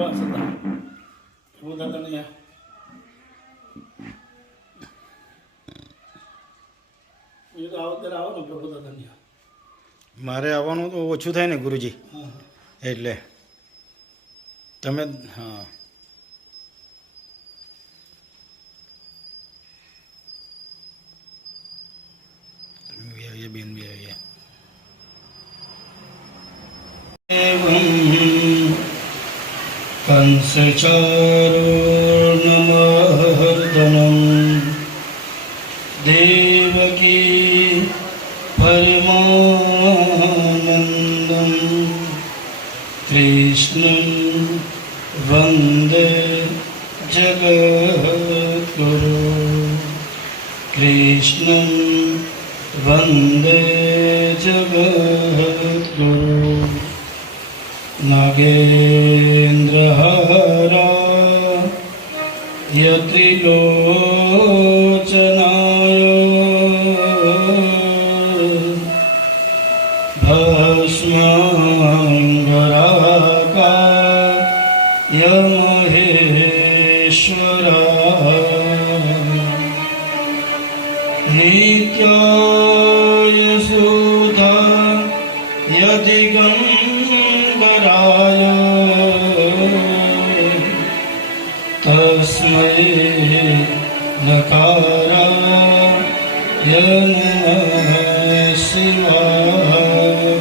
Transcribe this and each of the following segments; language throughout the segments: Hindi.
એવા છતાં પ્રભુ દાદાને આવો ત્યારે આવો ને પ્રભુ દાદાની મારે આવવાનું તો ઓછું થાય ને ગુરુજી, એટલે તમે હા તમે બી આવીએ, બેન બી આવીએ. કંસચારુર્ણમહર્દનમ દેવકી પરમાનંદમ કૃષ્ણં વંદે જગદ્ગુરુ, કૃષ્ણં વંદે જગદ્ગુરુ. નાગેન્દ્રહારા યત્રિલોચનાય ભસ્માંગરાકાય મહેશ્વરાય નિત્યાય સુધા યદિગંબરાય તસ્મૈ નકારાય નમઃ શિવાય,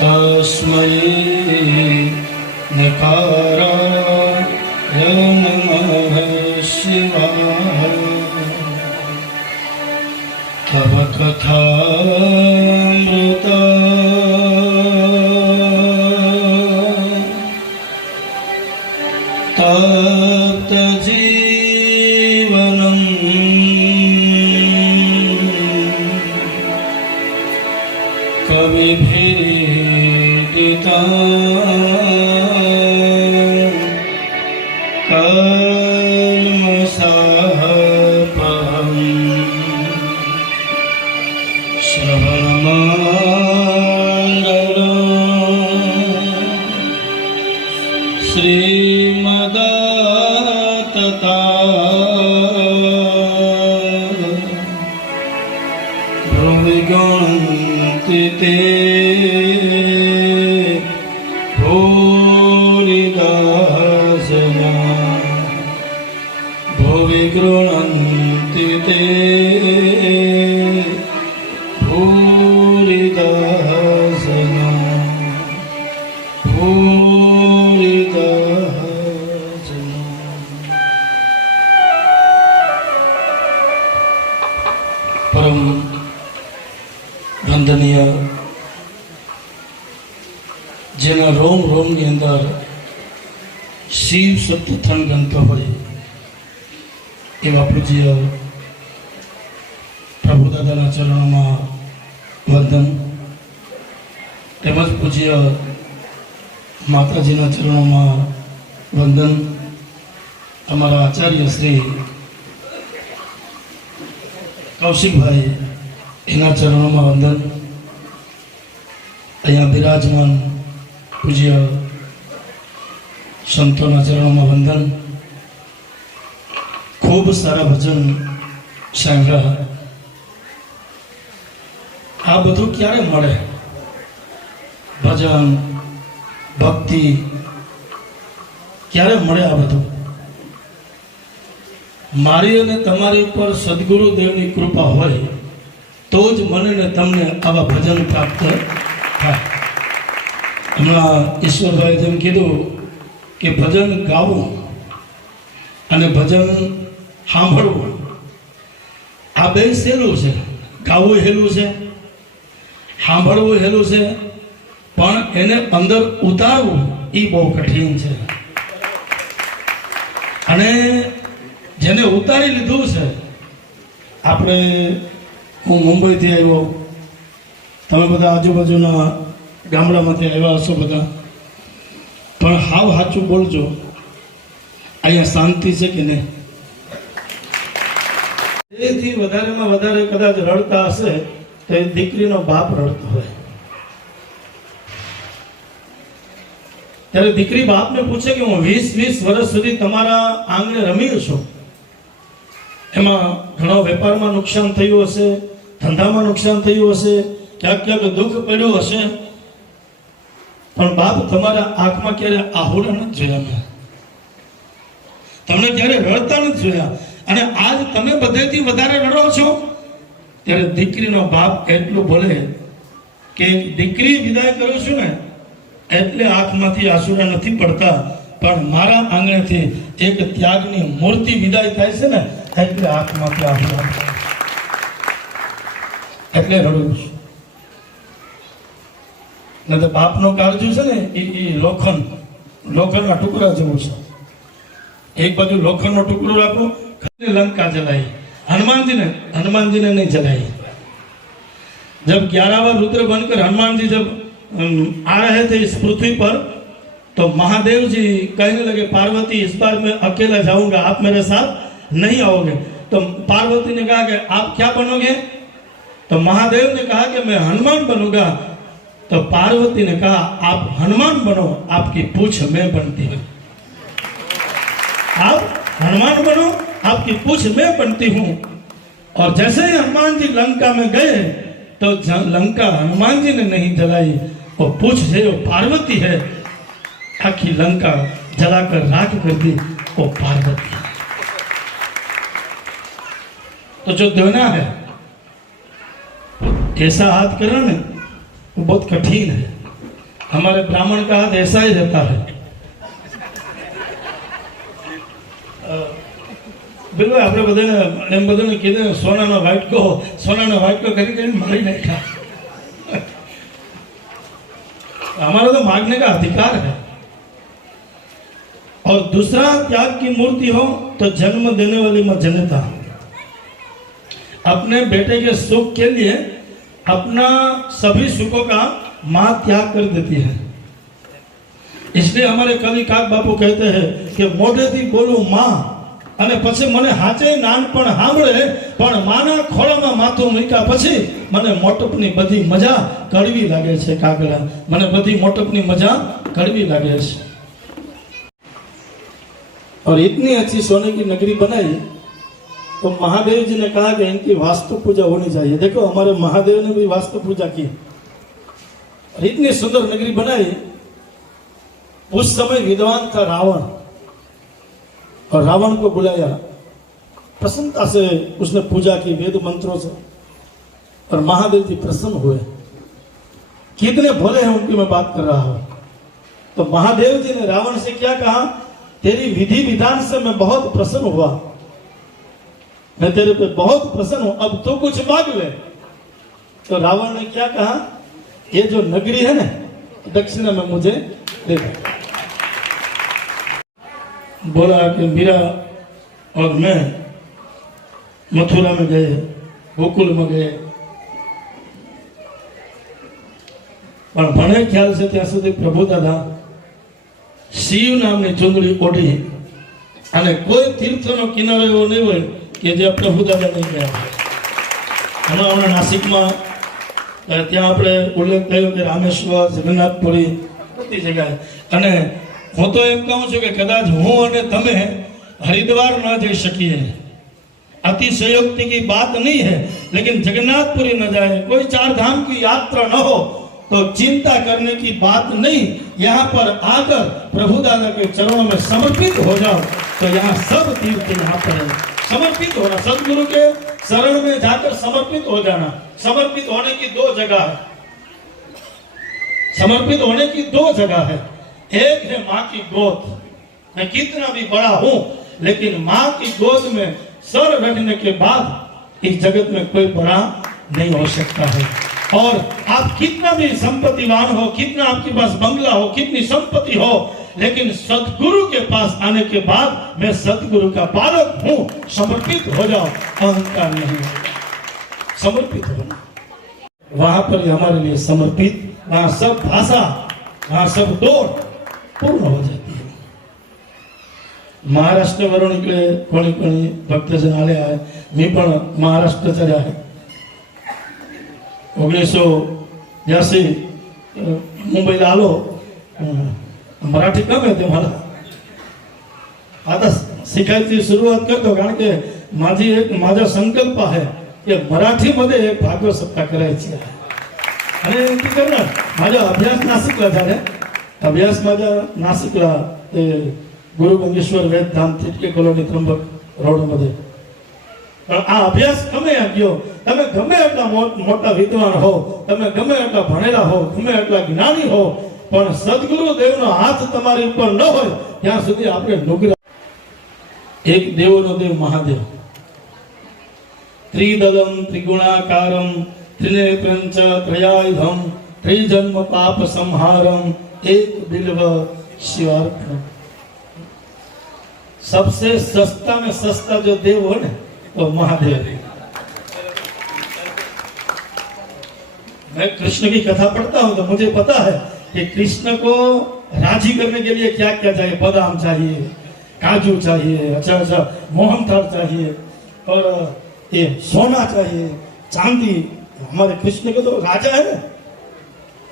તસ્મૈ નકારાય નમઃ શિવાય. તવ કથામૃતા તપ્ત જીવનમ કવિભીડિતા કર્મસાપહં શ્રવણમંગલં શ્રીમદાતતા ભ્રુવિગણન્તિ તે ભૂરિદા જના, ભુવિ ગૃણન્તિ તે ભૂરિદા જના, ભૂરિદા જના. પરમ વંદનીય, જેના રોમ રોમની અંદર શિવ શબ્દ થનગનતો હોય એવા પૂજ્ય પ્રભુ દાદાના ચરણોમાં વંદન, તેમજ પૂજ્ય માતાજીના ચરણોમાં વંદન. અમારા આચાર્ય શ્રી કૌશિકભાઈ એના ચરણોમાં વંદન. અહીંયા બિરાજમાન પૂજ્ય સંતોના ચરણોમાં વંદન. ખૂબ સારા ભજન સાંભળ્યા. આ બધું ક્યારે મળે? ભજન ભક્તિ ક્યારે મળે? આ બધું મારી અને તમારી ઉપર સદગુરુદેવની કૃપા હોય તો જ મને ને તમને આવા ભજન પ્રાપ્ત થાય. હમણાં ઈશ્વરભાઈએ જેમ કીધું કે ભજન ગાવું અને ભજન સાંભળવું આ બે સહેલું છે. ગાવું હેલું છે, સાંભળવું હેલું છે, પણ એને અંદર ઉતારવું એ બહુ કઠિન છે. અને જેને ઉતારી લીધું છે, આપણે હું મુંબઈથી આવ્યો, તમે બધા આજુબાજુના ગામડામાંથી આવ્યા હશો બધા, પણ હાવ સાચું બોલજો, અહીંયા શાંતિ છે કે નહીં? એથી વધારેમાં વધારે કદાચ રડતા હશે તો એ દીકરીનો બાપ રડતો હોય. ત્યારે દીકરી બાપને પૂછે કે હું 20 વર્ષ સુધી તમારા આંગણે રમી છું, એમાં ઘણો વેપારમાં નુકસાન થયું હશે, ધંધામાં નુકસાન થયું હશે, ક્યાંક ક્યાંક દુઃખ પડ્યું હશે, પણ બાપ તમારા આંખમાં ક્યારે આહુડા નથી જોયા મેં, તમને ક્યારે રડતા નથી જોયા, અને આજ તમે બધેથી વધારે રડો છો. ત્યારે દીકરીનો બાપ એટલું બોલે કે દીકરી વિદાય કરું છું ને એટલે આંખમાંથી આંસુડા નથી પડતા, પણ મારા આંગણેથી એક ત્યાગની મૂર્તિ વિદાય થાય છે ને એટલે આંખમાંથી આંસુડા પડે, એટલે રડું છું. ને તો બાપનો કાળજું છે ને એ લોખંડના ટુકડા જેવું છે. એક બાજુ લોખંડનો ટુકડો રાખો, लंका जलाई, हनुमान जी ने नहीं जलाई. जब 11 बार रुद्र बनकर हनुमान जी जब आ रहे थे इस पृथ्वी पर, तो महादेव जी कहने लगे पार्वती इस बार मैं अकेला जाऊंगा, आप मेरे साथ नहीं आओगे. तो पार्वती ने कहा कि आप क्या बनोगे? तो महादेव ने कहा कि मैं हनुमान बनूंगा. तो पार्वती ने कहा आप हनुमान बनो, आपकी पूछ मैं बनती हूँ. आप हनुमान बनो, आपकी पूछ मैं बनती हूं. और जैसे ही हनुमान जी लंका में गए तो लंका हनुमान जी ने नहीं जलाई, वो पूछ है वो पार्वती है, आखी लंका जलाकर राख कर दी वो पार्वती है. तो जो देना है ऐसा हाथ करना ना वो बहुत कठिन है. हमारे ब्राह्मण का हाथ ऐसा ही रहता है. बिल्कुल આપણે બધાને એમ બધાને કીધું સોનાનો વાટકો કરી મારી નાખ્યા. हमारा तो मांगने का अधिकार है. और दूसरा त्याग की मूर्ति हो तो जन्म देने वाली मां जनता अपने बेटे के सुख के लिए अपना सभी सुखों का मां त्याग कर देती है. इसलिए हमारे कवि काक बापू कहते हैं कि मोઢેથી બોલું मां અને પછી મને હાચે નાનપણ સાંભળે, પણ માના ખોળામાં માથું મૂક્યા પછી મને મોટપની બધી મજા કડવી લાગે છે. કાગડા મને બધી મોટપની મજા कड़वी लगे. और इतनी अच्छी सोने की नगरी बनाई तो महादेव जी ने कहा कि इनकी वास्तु पूजा होनी चाहिए. देखो हमारे महादेव ने भी वास्तु पूजा की और इतनी सुंदर नगरी बनाई. उस समय विद्वान था रावण, और रावण को बुलाया, प्रसन्नता से उसने पूजा की वेद मंत्रों से, और महादेव जी प्रसन्न हुए. कितने भोले हैं उनकी मैं बात कर रहा हूं. तो महादेव जी ने रावण से क्या कहा? तेरी विधि विधान से मैं बहुत प्रसन्न हुआ, मैं तेरे पे बहुत प्रसन्न हूं, अब तू कुछ मांग ले. तो रावण ने क्या कहा? ये जो नगरी है ना दक्षिणा में मुझे दे दे. बोला कि मीरा और मैं मथुरा में गए, गोकुल में गए, पर મને ખ્યાલ છે ત્યાં સુધી પ્રભુ દાદા શિવ નામની ચુંદડી ઓઢી અને કોઈ તીર્થનો કિનારો એવો નહીં હોય કે જે પ્રભુ દાદા નહીં ગયા. હમણાં નાસિકમાં ત્યાં આપણે ઉલ્લેખ થયો કે રામેશ્વર, જગન્નાથપુરી બધી જગ્યાએ. અને હું તો એમ કહું છું કે કદાચ હું અને તમે हरिद्वार न जा सकिए, अतिशयोक्ति की बात नहीं है, लेकिन जगन्नाथपुरी न जाए, कोई 4 धाम की यात्रा न हो तो चिंता करने की बात नहीं. यहाँ पर आकर प्रभु दादा के चरणों में समर्पित हो जाओ तो यहाँ सब तीर्थ यहाँ पर है. समर्पित होना, सदगुरु के शरण में जाकर समर्पित हो जाना. समर्पित होने की 2 जगह है. समर्पित होने की 2 जगह है. एक है माँ की गोद. मैं कितना भी बड़ा हूं लेकिन माँ की गोद में सर रखने के बाद इस जगत में कोई बड़ा नहीं हो सकता है. और आप कितना भी संपत्तिवान हो, कितना आपके पास बंगला हो, कितनी संपत्ति हो, लेकिन सतगुरु के पास आने के बाद मैं सतगुरु का बालक हूं, समर्पित हो जाओ. अहंकार नहीं, समर्पित होना. वहां पर हमारे लिए समर्पित, वहां सब भाषा, वहां सब दौड़ पूर्ण हो जाती है. महाराष्ट्र वरून इकडे कोणी कोणी भक्तजन आले आहे. मी पण महाराष्ट्राचा आहे. 1982 मुंबईला आलो. मराठी कम येते मला. आता शिकायची सुरुवात करतो, कारण की माझा संकल्प आहे की मराठीमध्ये एक भागवत सप्ताह करायची आहे. आणि ती करणार. माझा अभ्यास नाशिकला झाला. अभ्यास माझा नाशिकला ते ગુરુગંગેશ્વર વેદધામ તિટકે કોલોની ત્રંબક રોડमध्ये. પણ આ અભ્યાસ ગમે ગયો, તમે ગમે એટલા મોટા વિદ્વાન હો, તમે ગમે એટલા ભણેલા હો, ગમે એટલા જ્ઞાની હો, પણ સદગુરુ દેવનો હાથ તમારી ઉપર ન હોય ત્યાં સુધી આપણે નુગરા. એક દેવોનો દેવ મહાદેવ, ત્રિદલમ ત્રિગુણાકારમ ત્રિનેત્રં ચ ત્રયાયુધમ ત્રિજન્મ પાપ સંહારમ एक बिल्व शिवार्पण. सबसे सस्ता में सस्ता जो देव हो ना वो महादेव है. मैं कृष्ण की कथा पढ़ता हूं तो मुझे पता है कि कृष्ण को राजी करने के लिए क्या क्या चाहिए. बादाम चाहिए, काजू चाहिए, अच्छा मोहनथाल चाहिए, और ये सोना चाहिए, चांदी. हमारे कृष्ण के तो राजा है ना,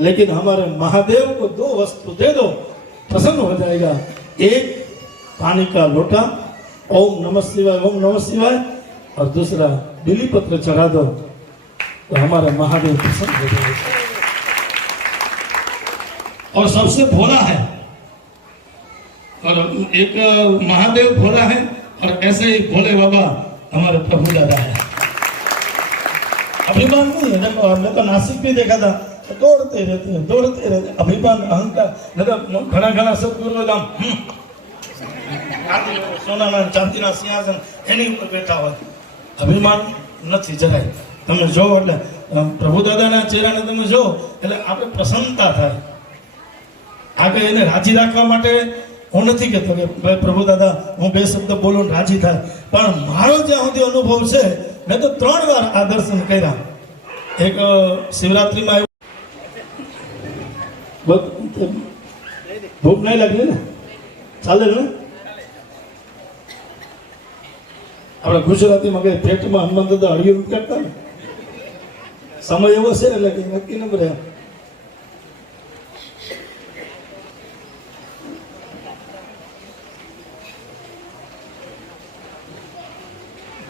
लेकिन हमारे महादेव को 2 वस्तु दे दो, प्रसन्न हो जाएगा. एक पानी का लोटा, ओम नमः शिवाय ओम नमः शिवाय, और दूसरा बिली पत्र चढ़ा दो तो हमारा महादेव प्रसन्न हो जाएगा. और सबसे भोला है, और एक महादेव भोला है, और ऐसे ही भोले बाबा हमारे प्रभु दादा है. अभिमान नहीं है. मैं तो नासिक भी देखा था, दौड़ते रहते अभिमान अहंकार. घना घना सदगुरु नाम સોનાના ચાંદીના સિંહાસન એની ઉપર બેઠા હોય. અભિમાન નથી જરાય. તમે જો એટલે પ્રભુ દાદાના ચહેરાને તમે જો એટલે આપણે પ્રસન્નતા થાય. આગળ એને રાજી રાખવા માટે હું નથી કહેતો કે ભાઈ પ્રભુ દાદા હું 2 શબ્દ બોલું રાજી થાય, પણ મારો જ્યાં સુધી અનુભવ છે, મેં તો 3 વાર આ દર્શન કર્યા. એક શિવરાત્રીમાં ભૂખ નહીં લાગી ને, ચાલે ને. આપણે ગુજરાતીમાં કઈ પેટમાં હનુમાન દાદા હળિયું કરતા ને, સમય એવો છે એટલે કે નક્કી ન કરે.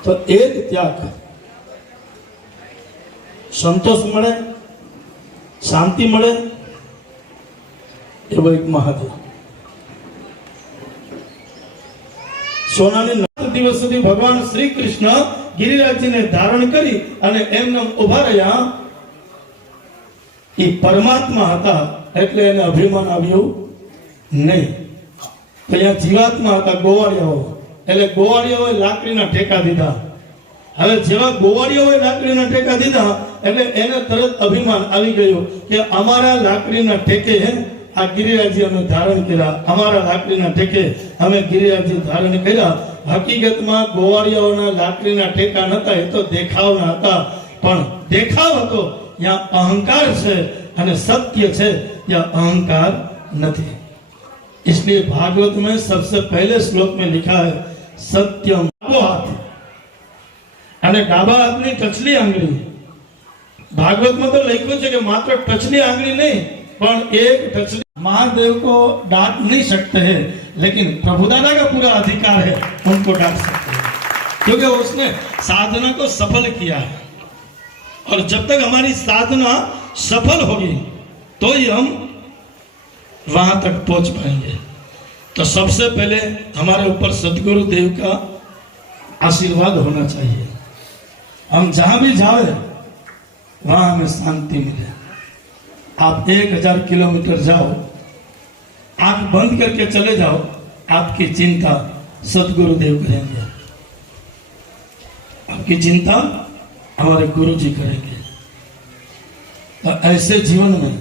તો એક ત્યાગ, સંતોષ મળે, શાંતિ મળે, એવો એક મહાદેવ. સોનાની 9 દિવસ સુધી ભગવાન શ્રી કૃષ્ણ ગિરિરાજજીને ધારણ કરી અને એમને ઉભા રહ્યા. એ પરમાત્મા હતા એટલે એને અભિમાન આવ્યું નહીં. તો અહીંયા જીવાત્મા હતા, ગોવાળિયાઓ. એટલે ગોવાળિયાઓએ લાકડીના ટેકા દીધા. હવે જેવા ગોવાળિયાઓએ લાકડીના ટેકા દીધા એટલે એને તરત અભિમાન આવી ગયું કે અમારા લાકડીના ટેકે આ ગિરિરાજજી અમે ધારણ કર્યા, અમારા લાકડીના ટેકે અમે ગિરિરાજજી ધારણ કર્યા. હકીકતમાં ગોવાળિયાઓના લાકડીના ટેકા નતા, એ તો દેખાવના હતા. પણ દેખાવ હતો ત્યાં અહંકાર છે, અને સત્ય છે ત્યાં अहंकार नहीं. इसलिए भागवत में सबसे पहले श्लोक में लिखा है सत्यम. डाबो हाथ અને ડાબા હાથની ટચલી આંગળી. भागवत में तो लिखो है कि मात्र टचली आंगली नहीं, पर एक टचली. महादेव को डांट नहीं सकते हैं, लेकिन प्रभुदादा का पूरा अधिकार है, उनको डांट सकते हैं, क्योंकि उसने साधना को सफल किया है. और जब तक हमारी साधना सफल होगी तो ही हम वहां तक पहुंच पाएंगे. तो सबसे पहले हमारे ऊपर सदगुरु देव का आशीर्वाद होना चाहिए. हम जहां भी जाए वहां हमें शांति मिले. आप 1000 किलोमीटर जाओ, आंख बंद करके चले जाओ, आपकी चिंता सदगुरुदेव करेंगे, आपकी चिंता हमारे गुरुजी करेंगे. तो ऐसे जीवन में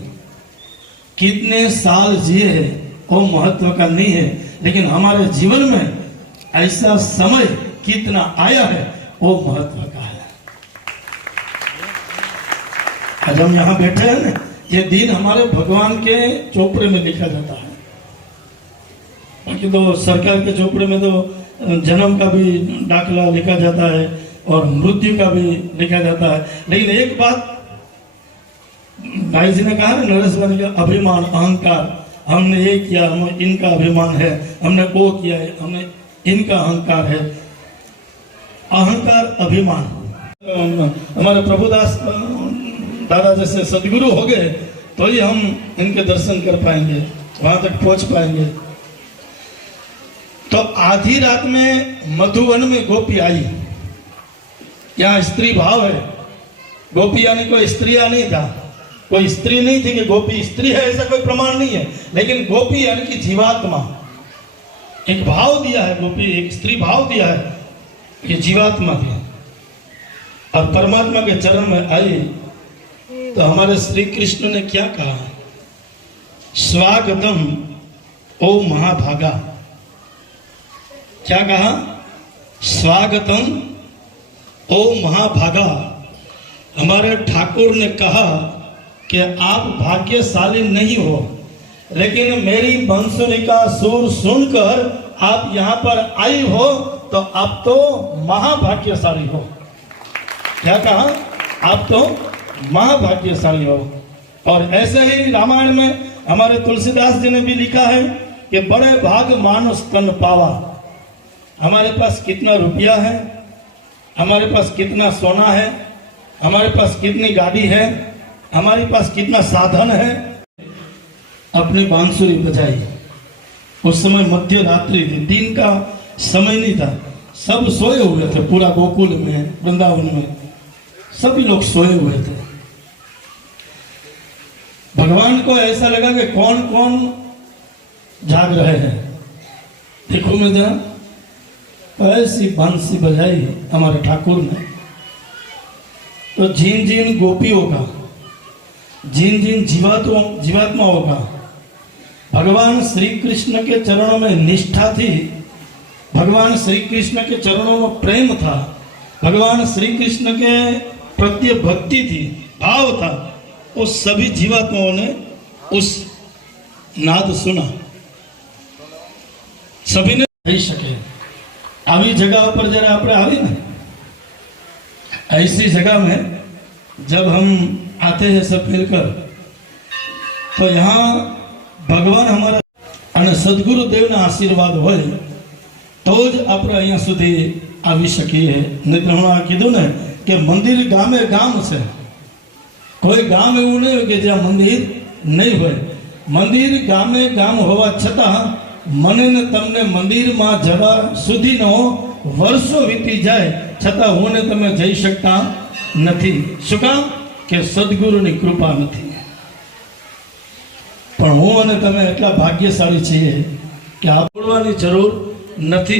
कितने साल जिए हैं वो महत्व का नहीं है, लेकिन हमारे जीवन में ऐसा समय कितना आया है वो महत्व का है. आज हम यहाँ बैठे हैं ना, ये दिन हमारे भगवान के चोपड़े में लिखा जाता है. बाकी तो सरकार के चोपड़े में तो जन्म का भी दाखला लिखा जाता है और मृत्यु का भी लिखा जाता है. लेकिन एक बात भाई जी ने कहा ना, नरेश भाई ने, अभिमान अहंकार हमने ये किया, हमें इनका अभिमान है, हमने वो किया है, हमें इनका अहंकार है। अहंकार, अभिमान। हमारे प्रभुदास दादा जैसे सदगुरु हो गए तो ही हम इनके दर्शन कर पाएंगे, वहां तक पहुंच पाएंगे। तो आधी रात में मधुवन में गोपी आई। यहाँ स्त्री भाव है, गोपी यानी कोई स्त्रिया नहीं था, कोई स्त्री नहीं थी कि गोपी स्त्री है, ऐसा कोई प्रमाण नहीं है। लेकिन गोपी यानी कि जीवात्मा, एक भाव दिया है, गोपी एक स्त्री भाव दिया है, ये जीवात्मा थी। और परमात्मा के चरण में आई तो हमारे श्री कृष्ण ने क्या कहा? स्वागतम ओ महाभागा। क्या कहा? स्वागतम ओ महाभागा। हमारे ठाकुर ने कहा कि आप भाग्यशाली नहीं हो, लेकिन मेरी बंसुरी का सुर सुनकर आप यहाँ पर आई हो तो आप तो महाभाग्यशाली हो। क्या कहा? आप तो महाभाग्यशाली हो। और ऐसे ही रामायण में हमारे तुलसीदास जी ने भी लिखा है कि बड़े भाग मानुष तन पावा। हमारे पास कितना रुपया है, हमारे पास कितना सोना है, हमारे पास कितनी गाड़ी है, हमारे पास कितना साधन है, अपनी बांसुरी बजाई। उस समय मध्य रात्रि थी, दिन का समय नहीं था, सब सोए हुए थे। पूरा गोकुल में, वृंदावन में सभी लोग सोए हुए थे। भगवान को ऐसा लगा कि कौन कौन जाग रहे हैं, देखो मैं जरा। ऐसी बांसुरी बजाई हमारे ठाकुर ने, तो जिन जिन गोपियों का, जिन जिन जीवात्माओं का भगवान श्री कृष्ण के चरणों में निष्ठा थी, भगवान श्री कृष्ण के चरणों में प्रेम था, भगवान श्री कृष्ण के प्रति भक्ति थी, भाव था, उस सभी जीवात्माओं ने उस नाद सुना। सभी ने नहीं सके। આવી जगह पर जरा આપણે આવી ना, ऐसी जगह में जब हम आते हैं सब मिलकर, तो यहाँ भगवान हमारा અને સદગુરુદેવના આશીર્વાદ હોય તો જ આપણે અહીંયા સુધી આવી શકીએ। નહીં હમણાં કીધું ને કે મંદિર ગામે ગામ છે, કોઈ ગામ એવું નહીં હોય કે જ્યાં મંદિર નહીં હોય। મંદિર ગામે ગામ હોવા છતાં મને ને તમને મંદિરમાં જવા સુધીનો વર્ષો વીતી જાય છતાં હું ને તમે જઈ શકતા નથી। શું કામ? કે સદગુરુની કૃપા નથી। પણ હું અને તમે એટલા ભાગ્યશાળી છીએ કે આ બોલવાની જરૂર નથી।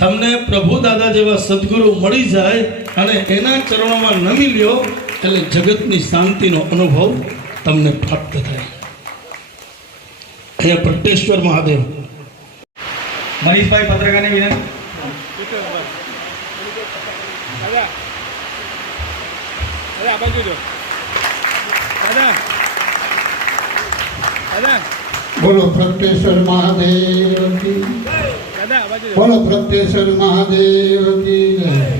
તમને પ્રભુ દાદા જેવા સદગુરુ મળી જાય અને એના ચરણોમાં નમી લ્યો એટલે જગતની શાંતિનો અનુભવ તમને પ્રાપ્ત થાય। અહીંયા પ્રટેશ્વર મહાદેવ। મનીષભાઈ પત્રકારની વિનંતી। बोलो प्रत्येश्वर महादेव की, बोलो प्रत्येश्वर महादेव की जय।